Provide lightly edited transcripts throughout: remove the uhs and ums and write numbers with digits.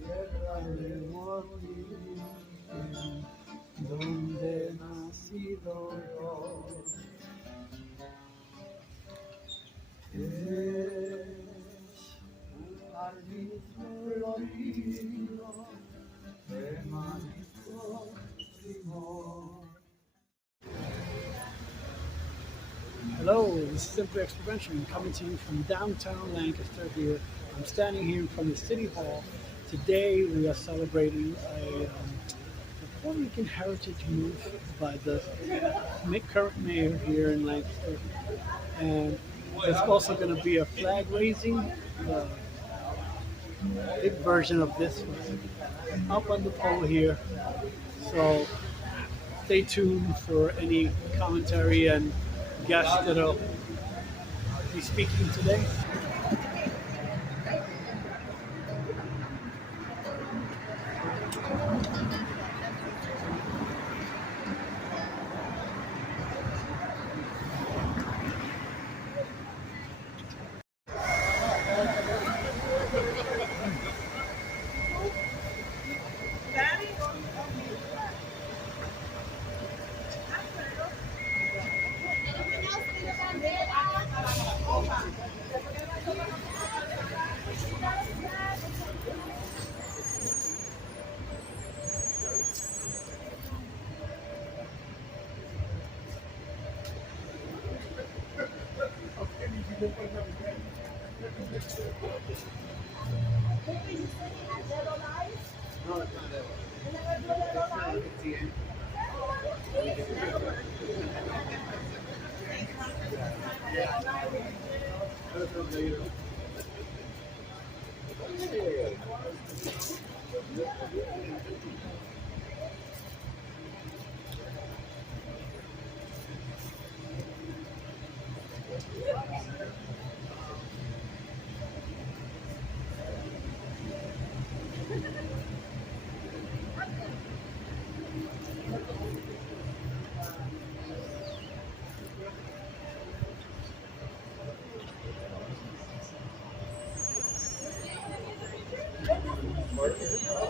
Tierra de origen, donde he nacido yo, es un jardín florido de mágico primor. Hello, this is Simply Experiential coming to you from downtown Lancaster here. I'm standing here in front of City Hall. Today we are celebrating a Puerto Rican Heritage Month by the current mayor here in Lancaster. And there's also going to be a flag raising. The big version of this was up on the pole here. So stay tuned for any commentary and guests that'll be speaking today.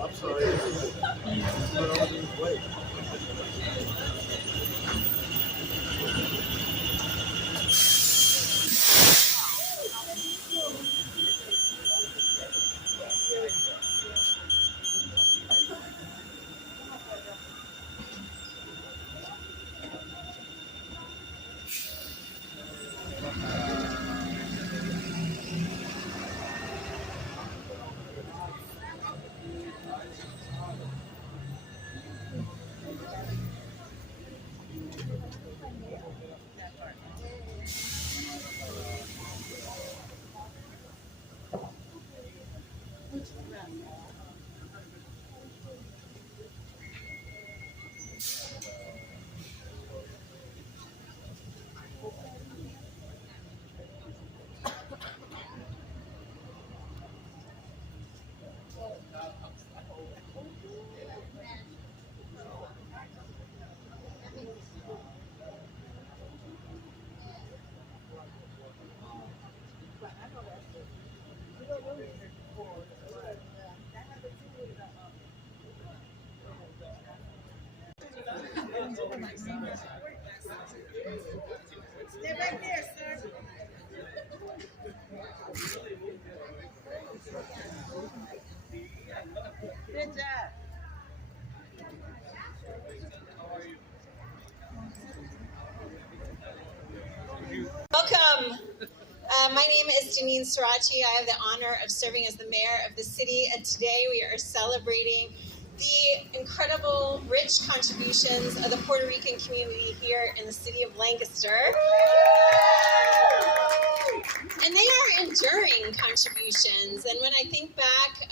I'm sorry. Stay back there, sir. Good job. Welcome. My name is Danene Sorace. I have the honor of serving as the mayor of the city, and today we are celebrating the incredible, rich contributions of the Puerto Rican community here in the city of Lancaster. And they are enduring contributions. And when I think back,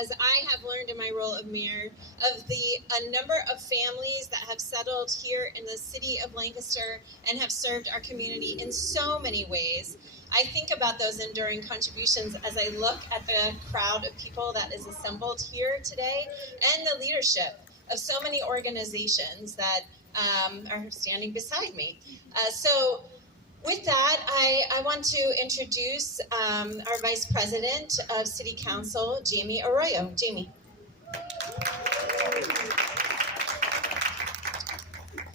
as I have learned in my role of mayor, of a number of families that have settled here in the city of Lancaster and have served our community in so many ways, I think about those enduring contributions as I look at the crowd of people that is assembled here today and the leadership of so many organizations that are standing beside me. So with that, I want to introduce our Vice President of City Council, Jamie Arroyo. Jamie.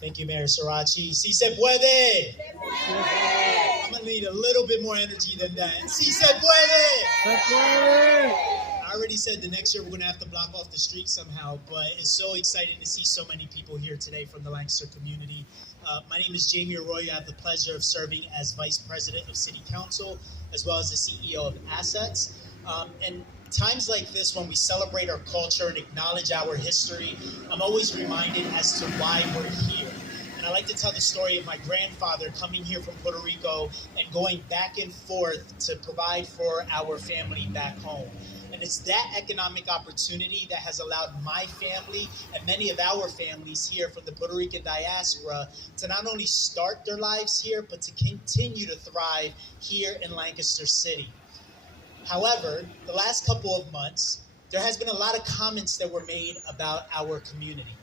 Thank you, Mayor Sorace. Si se puede. I'm going to need a little bit more energy than that. Si se puede. I already said the next year we're going to have to block off the street somehow, but it's so exciting to see so many people here today from the Lancaster community. My name is Jamie Arroyo. I have the pleasure of serving as Vice President of City Council, as well as the CEO of Assets. And times like this, when we celebrate our culture and acknowledge our history, I'm always reminded as to why we're here. And I like to tell the story of my grandfather coming here from Puerto Rico and going back and forth to provide for our family back home. And it's that economic opportunity that has allowed my family and many of our families here from the Puerto Rican diaspora to not only start their lives here, but to continue to thrive here in Lancaster City. However, the last couple of months, there has been a lot of comments that were made about our community.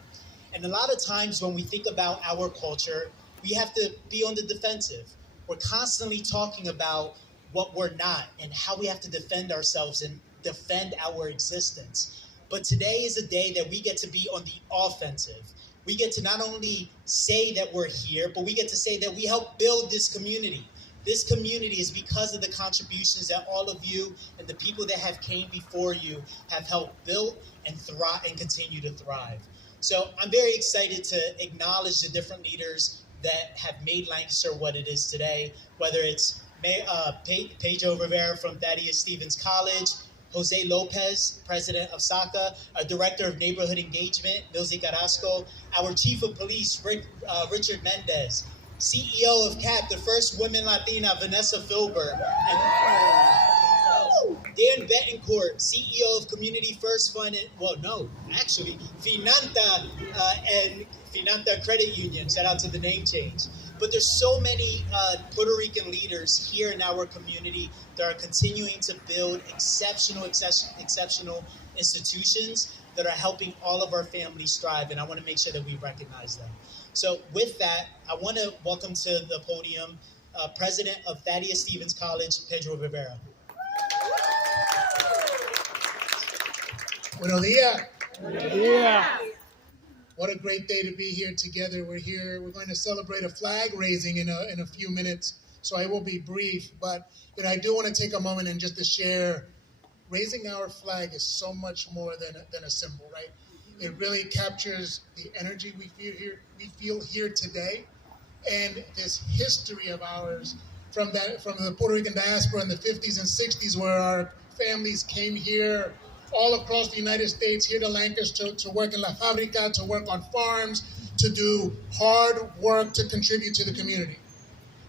And a lot of times when we think about our culture, we have to be on the defensive. We're constantly talking about what we're not and how we have to defend ourselves and defend our existence. But today is a day that we get to be on the offensive. We get to not only say that we're here, but we get to say that we help build this community. This community is because of the contributions that all of you and the people that have came before you have helped build and thrive and continue to thrive. So I'm very excited to acknowledge the different leaders that have made Lancaster what it is today, whether it's Pedro Rivera from Thaddeus Stevens College, Jose Lopez, president of SACA, our director of neighborhood engagement, Milzy Carrasco, our chief of police, Richard Mendez, CEO of CAP, the first woman Latina, Vanessa Filber, and Dan Betancourt, CEO of Community First Fund, Finanta and Finanta Credit Union. Shout out to the name change. But there's so many Puerto Rican leaders here in our community that are continuing to build exceptional institutions that are helping all of our families thrive, and I want to make sure that we recognize them. So with that, I want to welcome to the podium President of Thaddeus Stevens College, Pedro Rivera. Buenos dias. Yeah. What a great day to be here together. We're here. We're going to celebrate a flag raising in a few minutes, so I will be brief. But I do want to take a moment and just to share, raising our flag is so much more than a symbol, right? It really captures the energy we feel here today, and this history of ours from the Puerto Rican diaspora in the 50s and 60s, where our families came here all across the United States, here to Lancaster to work in La Fábrica, to work on farms, to do hard work to contribute to the community.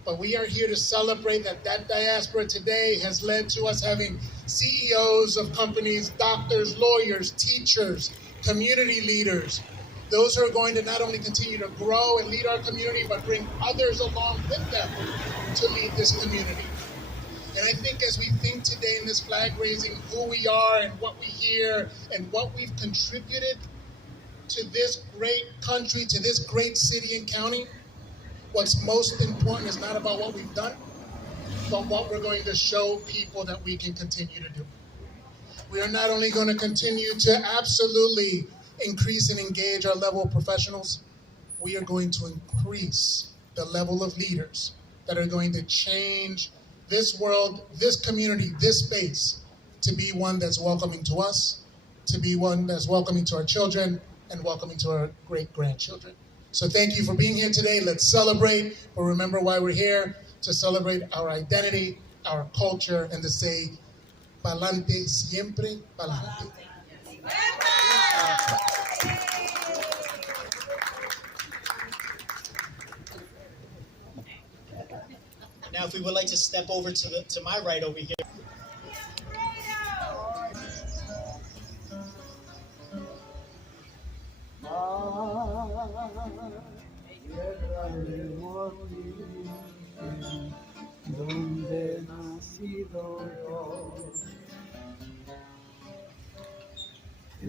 But we are here to celebrate that diaspora today has led to us having CEOs of companies, doctors, lawyers, teachers, community leaders, those who are going to not only continue to grow and lead our community, but bring others along with them to lead this community. And I think as we think today in this flag raising, who we are and what we hear and what we've contributed to this great country, to this great city and county, what's most important is not about what we've done, but what we're going to show people that we can continue to do. We are not only going to continue to absolutely increase and engage our level of professionals, we are going to increase the level of leaders that are going to change this world, this community, this space to be one that's welcoming to us, to be one that's welcoming to our children and welcoming to our great-grandchildren. So thank you for being here today. Let's celebrate, but remember why we're here, to celebrate our identity, our culture, and to say, pa'lante, siempre pa'lante. Now, if we would like to step over to my right over here. Donde nacido yo, es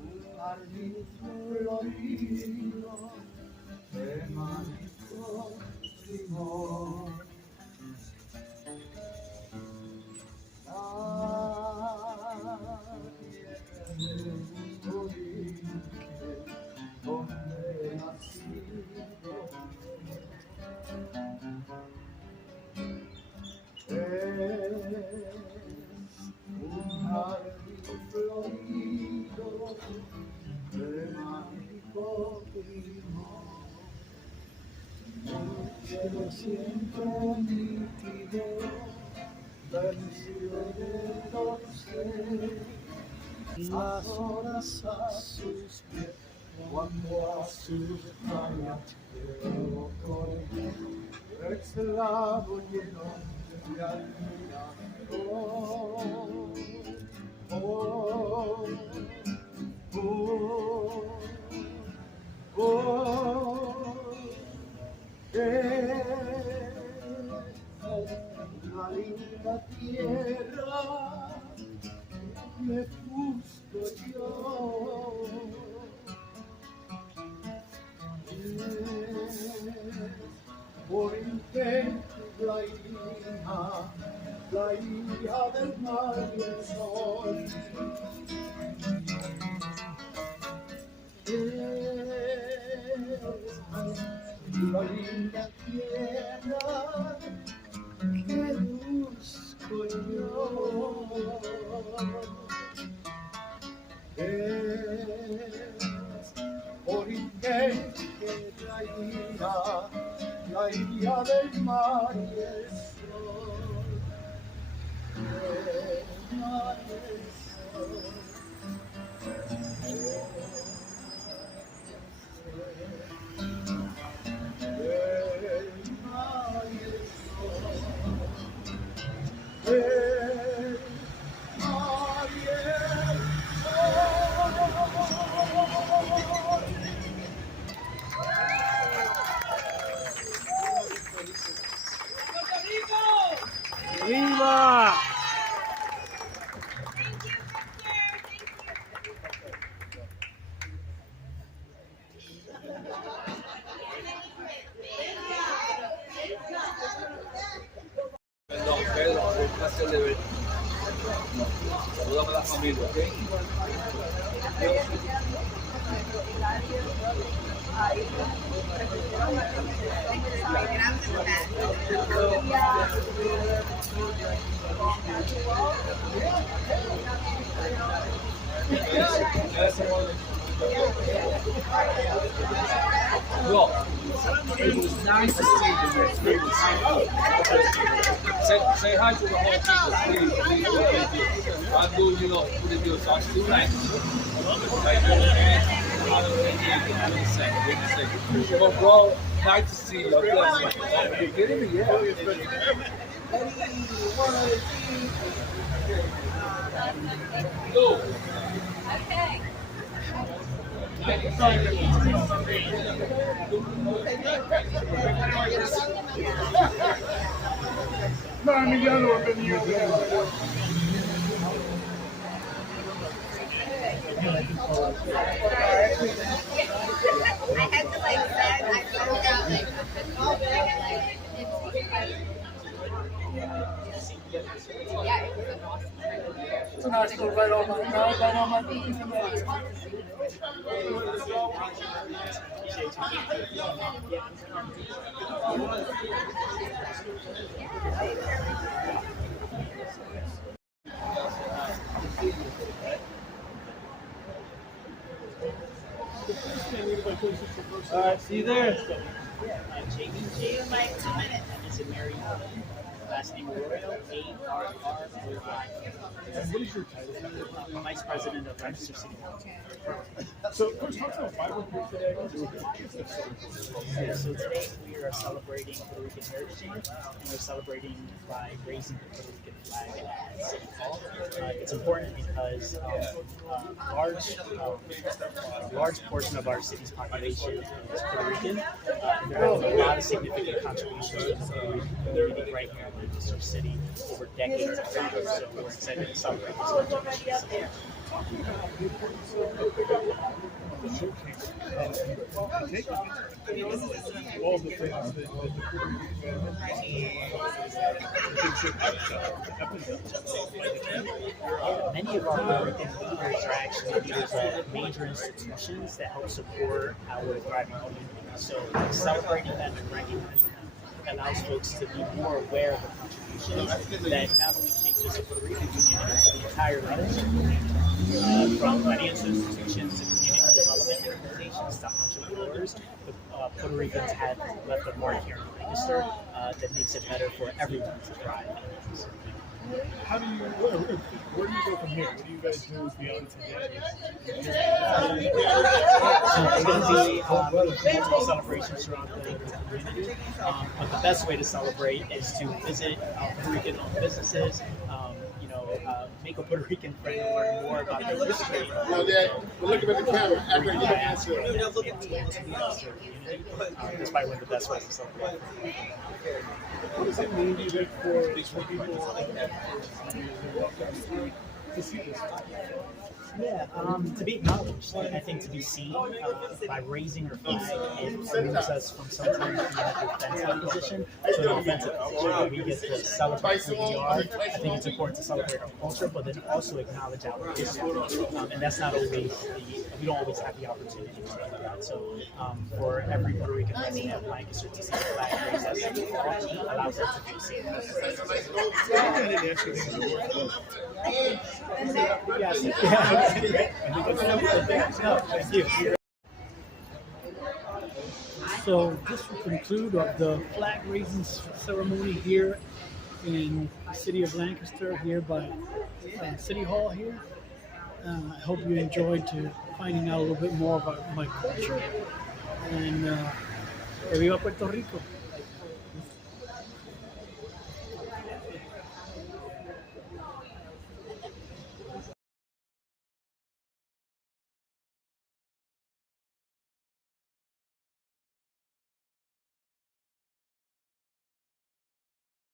un jardín florido cielo siempre nítido, vencido de dulce, las horas a sus pies, cuando a sus rayas quedó con ese lado lleno de admiración. Oh, oh, oh, una linda tierra me busco yo. Por intento la hija del mar y el sol. La linda tierra que busco yo. Por intento la hija del mar y el sol. El mar y el sol. ¡Viva! Don Pedro, un placer de verte. Saludame a la familia, ¿ok? Well, it was nice to see you. Say hi to the whole people, please. I'll do, put the deal. So I still like you. So, bro, nice to see you. You're kidding me? Yeah. Go. Okay. I had to like send, I found out like yeah, it was an awesome trip. It's a nice little right on my feet. All right, see you there. See you in like 2 minutes. Is it Mary? Last name Royal, A-R-R-O-I. What is your title? I'm Vice President of Lancaster City Council. So, first, talk about why we're here today. Yeah, so today we are celebrating Puerto Rican Heritage Day, and we're celebrating by raising the Puerto Rican flag at City Hall. It's important because a large portion of our city's population is Puerto Rican, and there have been a lot of significant contributions to the Puerto Rican community right here in Lancaster City over decades. So we're excited to celebrate this celebration. All the things that the Many of our American leaders are actually leaders of major institutions that help support our thriving community. So celebrating them and recognizing them allows folks to be more aware of the contributions that not only shape just the Puerto Rican community, but the entire Lancaster community, from financial institutions to community development organizations to entrepreneurs. The Puerto Ricans have left a mark here in Lancaster that makes it better for everyone to thrive. How do you, where do you go from here? What do you guys do with the audience today? It's going to be multiple celebrations throughout the community. But the best way to celebrate is to visit Puerto Rican-owned businesses, make a Puerto Rican friend and learn more about their history. Now, Dad, we're looking at the camera. After you Answer that's probably one of the best ways to celebrate. What does it mean even for people to see this? Yeah, to be acknowledged, I think to be seen by raising our flag, it moves us from sometimes being at the defensive position to an offensive position where we get to celebrate who we are. I think it's important to celebrate our culture, but then also acknowledge our history. And that's not always, we don't always have the opportunity to do that. So for every Puerto Rican resident of Lancaster to see the flag raised as City Hall allows us to do so. I didn't ask you anything about Yes. Thank you. So this will conclude the flag raising ceremony here in the city of Lancaster, here by City Hall here. I hope you enjoyed finding out a little bit more about my culture. And viva Puerto Rico.